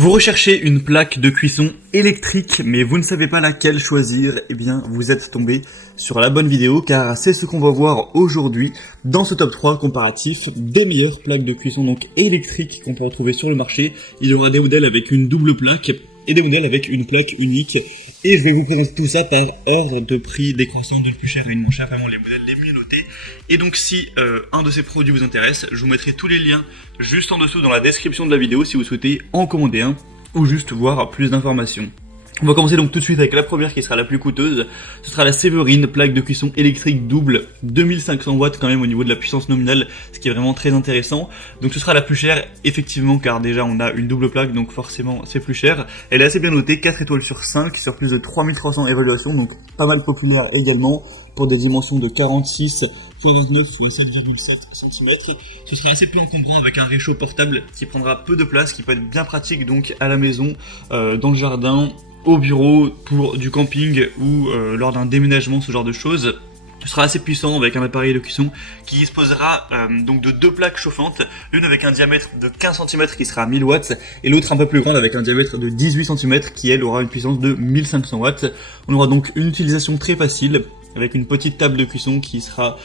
Vous recherchez une plaque de cuisson électrique, mais vous ne savez pas laquelle choisir, eh bien vous êtes tombé sur la bonne vidéo, car c'est ce qu'on va voir aujourd'hui dans ce top 3 comparatif des meilleures plaques de cuisson donc électriques qu'on peut retrouver sur le marché. Il y aura des modèles avec une double plaque et des modèles avec une plaque unique. Et je vais vous présenter tout ça par ordre de prix décroissant de le plus cher à une moins chère, vraiment les modèles les mieux notés. Et donc si un de ces produits vous intéresse, je vous mettrai tous les liens juste en dessous dans la description de la vidéo si vous souhaitez en commander un ou juste voir plus d'informations. On va commencer donc tout de suite avec la première qui sera la plus coûteuse. Ce sera la Séverine, plaque de cuisson électrique double, 2500 watts quand même au niveau de la puissance nominale, ce qui est vraiment très intéressant. Donc ce sera la plus chère, effectivement, car déjà on a une double plaque, donc forcément c'est plus cher. Elle est assez bien notée, 4 étoiles sur 5, sur plus de 3300 évaluations, donc pas mal populaire également, pour des dimensions de 46 x 29 x 7,7 cm. Ce sera assez peu encombrant avec un réchaud portable qui prendra peu de place, qui peut être bien pratique donc à la maison, dans le jardin, au bureau, pour du camping ou lors d'un déménagement, ce genre de choses. Ce sera assez puissant avec un appareil de cuisson qui disposera donc de deux plaques chauffantes, l'une avec un diamètre de 15 cm qui sera à 1000 watts et l'autre un peu plus grande avec un diamètre de 18 cm qui elle aura une puissance de 1500 watts. On aura donc une utilisation très facile avec une petite table de cuisson qui sera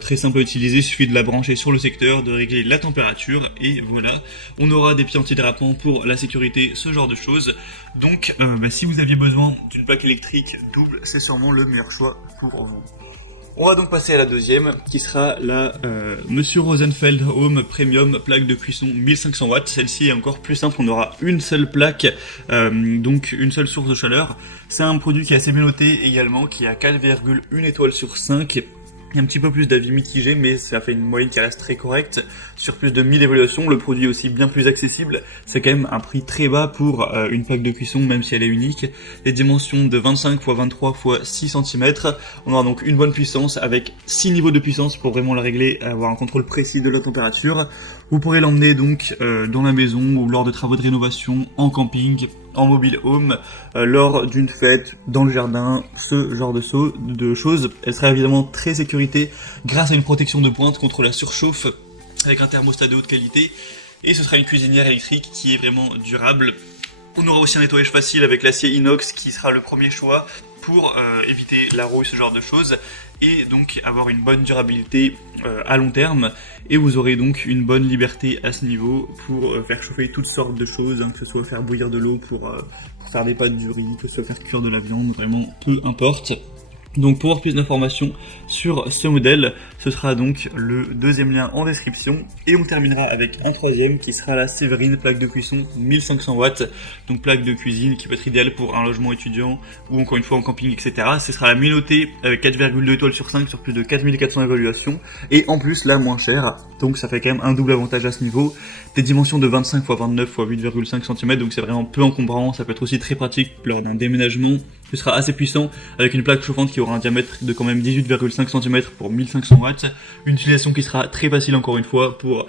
très simple à utiliser. Il suffit de la brancher sur le secteur, de régler la température et voilà. On aura des pieds antidérapants pour la sécurité, ce genre de choses. Donc si vous aviez besoin d'une plaque électrique double, c'est sûrement le meilleur choix pour vous. On va donc passer à la deuxième, qui sera la Monsieur Rosenfeld Home Premium plaque de cuisson 1500 watts. Celle-ci est encore plus simple, on aura une seule plaque, donc une seule source de chaleur. C'est un produit qui est assez bien noté également, qui a 4,1 étoiles sur 5. Il y a un petit peu plus d'avis mitigés, mais ça fait une moyenne qui reste très correcte. Sur plus de 1000 évaluations, le produit est aussi bien plus accessible. C'est quand même un prix très bas pour une plaque de cuisson, même si elle est unique. Les dimensions de 25 x 23 x 6 cm. On aura donc une bonne puissance avec 6 niveaux de puissance pour vraiment la régler, avoir un contrôle précis de la température. Vous pourrez l'emmener donc dans la maison ou lors de travaux de rénovation, en camping, en mobile home, lors d'une fête, dans le jardin, ce genre de choses. Elle sera évidemment très sécurité grâce à une protection de pointe contre la surchauffe avec un thermostat de haute qualité. Et ce sera une cuisinière électrique qui est vraiment durable. On aura aussi un nettoyage facile avec l'acier inox qui sera le premier choix pour éviter la rouille, ce genre de choses, et donc avoir une bonne durabilité à long terme. Et vous aurez donc une bonne liberté à ce niveau pour faire chauffer toutes sortes de choses, que ce soit faire bouillir de l'eau pour faire des pâtes du riz, que ce soit faire cuire de la viande, vraiment peu importe. Donc pour avoir plus d'informations sur ce modèle, ce sera donc le deuxième lien en description. Et on terminera avec un troisième qui sera la Séverine plaque de cuisson 1500 watts. Donc plaque de cuisine qui peut être idéale pour un logement étudiant ou encore une fois en camping, etc. Ce sera la mieux notée avec 4,2 étoiles sur 5 sur plus de 4400 évaluations. Et en plus la moins chère, donc ça fait quand même un double avantage à ce niveau. Des dimensions de 25 x 29 x 8,5 cm, donc c'est vraiment peu encombrant. Ça peut être aussi très pratique lors d'un déménagement. Ce sera assez puissant avec une plaque chauffante qui aura un diamètre de quand même 18,5 cm pour 1500 watts. Une utilisation qui sera très facile encore une fois pour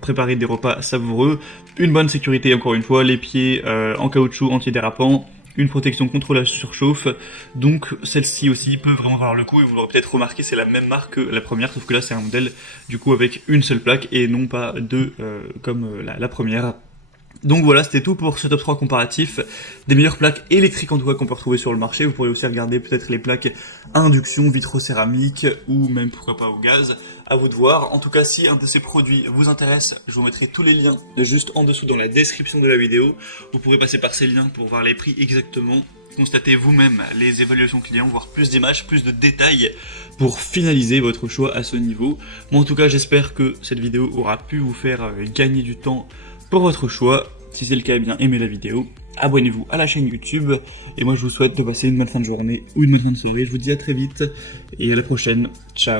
préparer des repas savoureux. Une bonne sécurité encore une fois, les pieds en caoutchouc antidérapant. Une protection contre la surchauffe, donc celle-ci aussi peut vraiment valoir le coup, et vous l'aurez peut-être remarqué, c'est la même marque que la première, sauf que là c'est un modèle du coup avec une seule plaque et non pas deux comme la première. Donc voilà, c'était tout pour ce top 3 comparatif des meilleures plaques électriques en tout cas qu'on peut retrouver sur le marché. Vous pourrez aussi regarder peut-être les plaques à induction, vitrocéramique ou même pourquoi pas au gaz, à vous de voir. En tout cas, si un de ces produits vous intéresse, je vous mettrai tous les liens juste en dessous dans la description de la vidéo. Vous pourrez passer par ces liens pour voir les prix exactement, constatez vous-même les évaluations clients, voir plus d'images, plus de détails pour finaliser votre choix à ce niveau. Moi en tout cas, j'espère que cette vidéo aura pu vous faire gagner du temps pour votre choix. Si c'est le cas, eh bien aimez la vidéo, abonnez-vous à la chaîne YouTube, et moi je vous souhaite de passer une bonne fin de journée ou une bonne fin de soirée. Je vous dis à très vite, et à la prochaine, ciao.